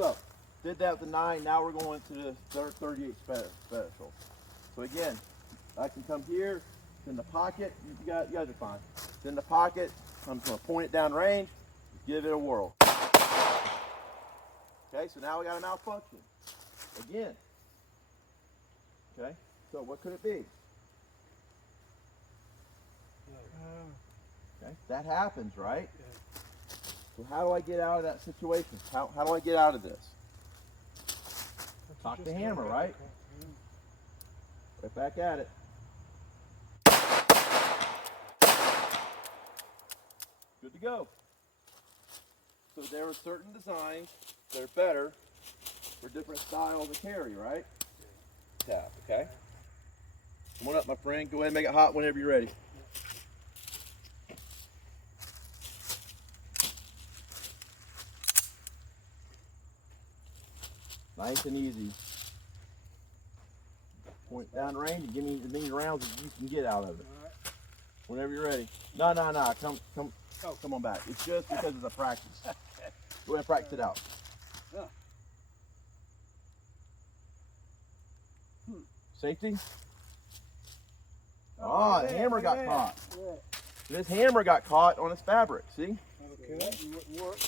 So, did that with the 9, now we're going to the 38 special. So again, I can come here, it's in the pocket, you guys are fine. It's in the pocket, I'm just gonna point it down range, give it a whirl. Okay, so now we got a malfunction. Again. Okay, so what could it be? Okay, that happens, right? So how do I get out of that situation? How do I get out of this? Cock the hammer, right? Right back at it. Good to go. So there are certain designs that are better for different styles of carry, right? Tap, okay? Come on up, my friend. Go ahead and make it hot whenever you're ready. Nice and easy. Point down range and give me as many rounds as you can get out of it. Whenever you're ready. No. Come on back. It's just because of the practice. Go ahead and practice it out. Safety. Oh, the hammer got caught. This hammer got caught on this fabric, see? Okay, wouldn't work.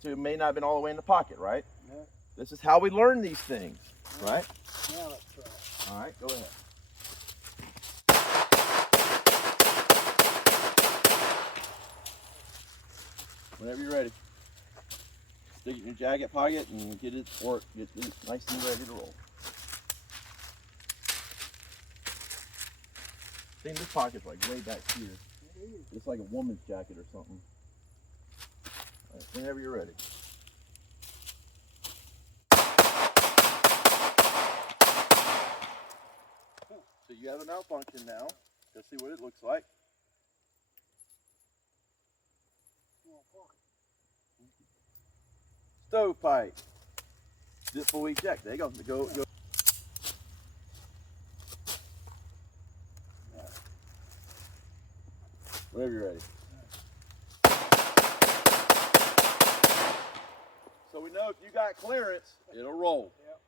So it may not have been all the way in the pocket, right? Yeah. This is how we learn these things, right? Now let's try it. All right, go ahead. Whenever you're ready. Stick it in your jacket pocket and get it nice and ready to roll. I think this pocket's like way back here. It's like a woman's jacket or something. All right, whenever you're ready. So you have a malfunction now. Let's see what it looks like. Stovepipe. Zip fully eject. There you go. Go. Whenever you're ready. So we know if you got clearance, it'll roll. Yep.